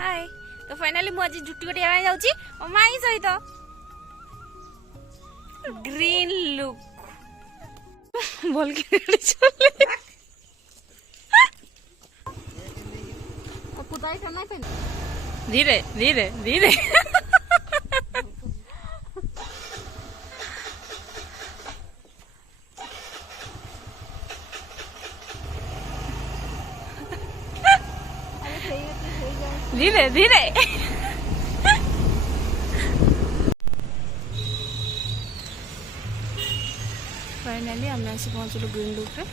हाय तो फाइनली मु आज जुटी कटिया जाऊँगी मो माई सहित ग्रीन लुक बोल के चले धीरे धीरे धीरे धीरे धीरे फाइनली आम आसी पहुँचलु ग्रीन लुक रे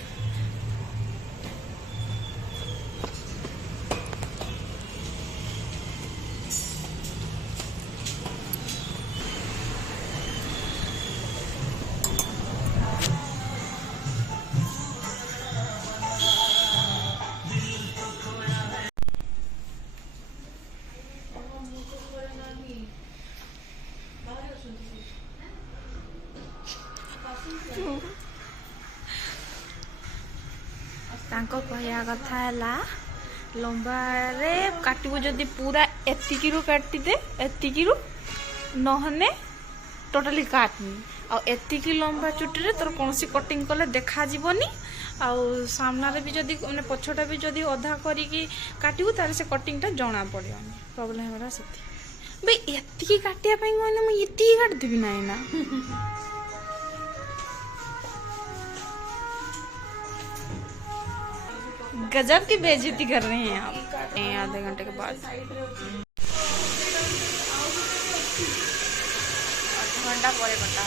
तांको कहया कथा है लंबा रे काटबू जदि पूरा एतिकिरु काटी दे एतिकिरु नहने टोटाली काटनी आ एतिकी लंबा चुटी रे तोर कोनसी कटिंग कले देखा जीवनी आ सामना रे भी जदि माने पछटा भी जदि अधा करिकी काटबू तारे से कटिंग टा जणा पड़ियोनी प्रॉब्लम होला सेती बे एतिकी काटिया पई माने म एतिकी काट देबी नाही ना गजब की बेइज्जती कर रहे हैं आप आधे घंटे के बाद घंटा पर कटा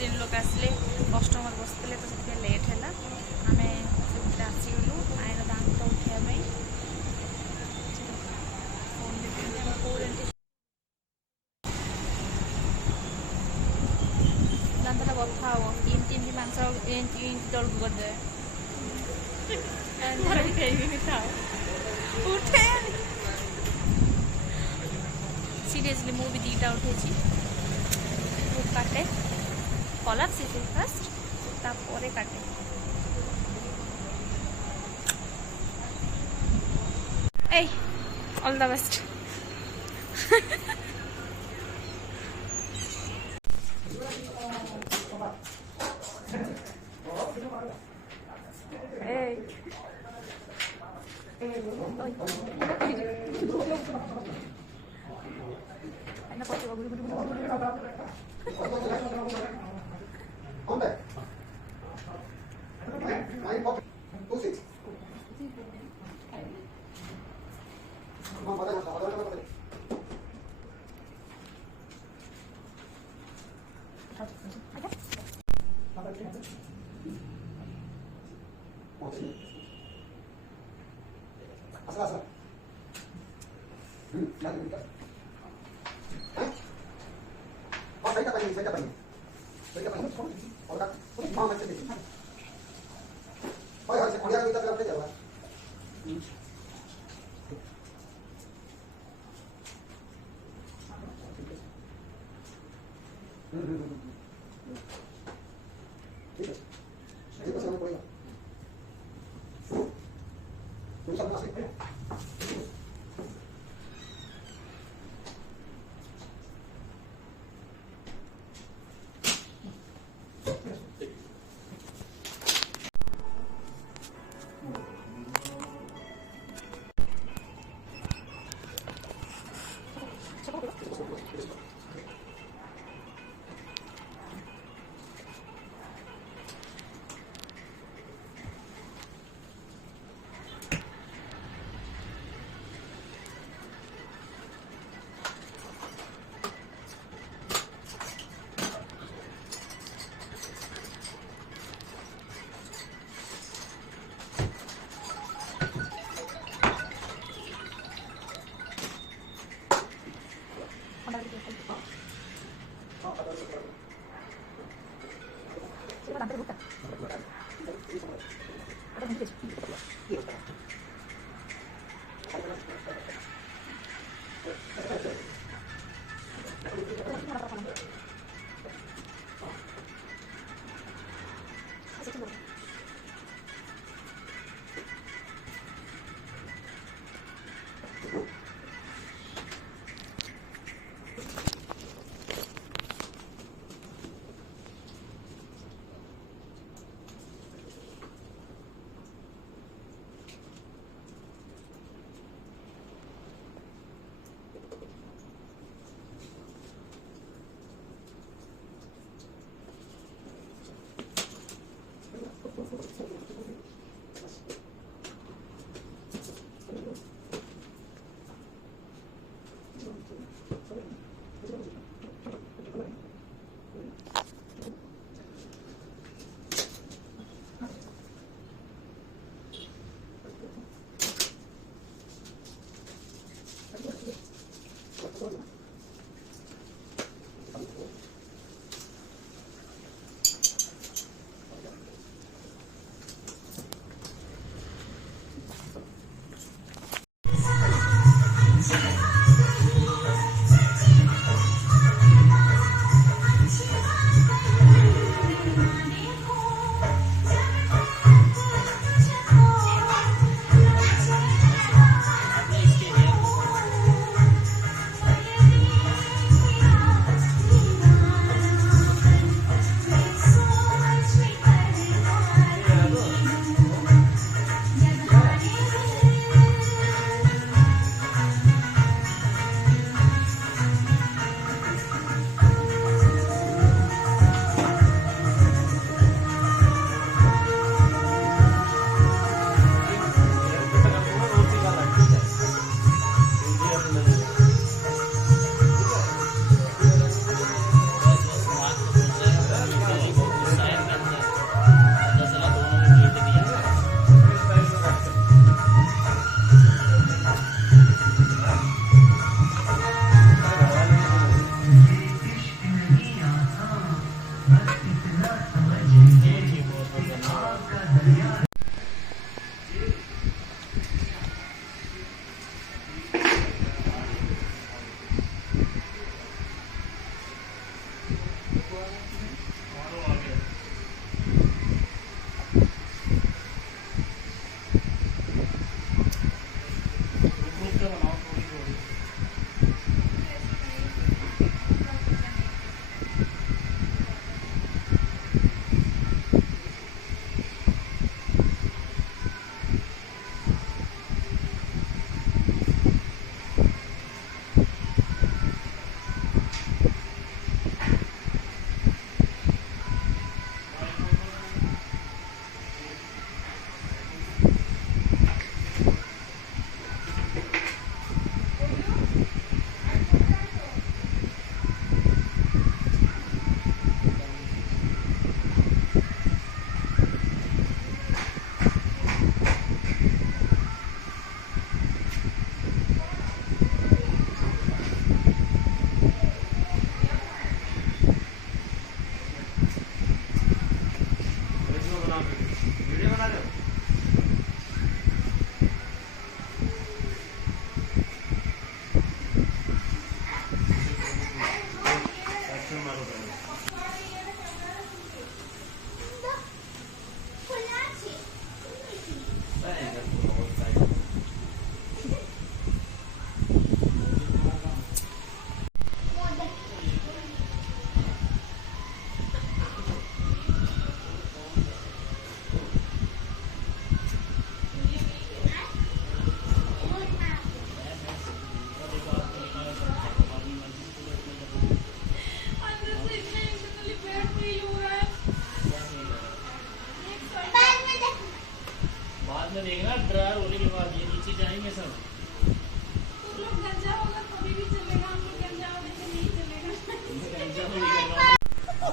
दिन लोग आसले कस्टमर बसते तो से लेट है आम आसीगलु आईर दाम तो उठाई दांतटा बथा हम इमती इमती मांस इमती तलू करदे उठे सीरियसली मु भी दीटा उठे काटे कलर सीखे फास्ट तापर काटे ए ऑल द बेस्ट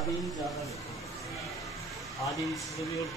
इंच ज़्यादा देखो, आधी इंच से भी और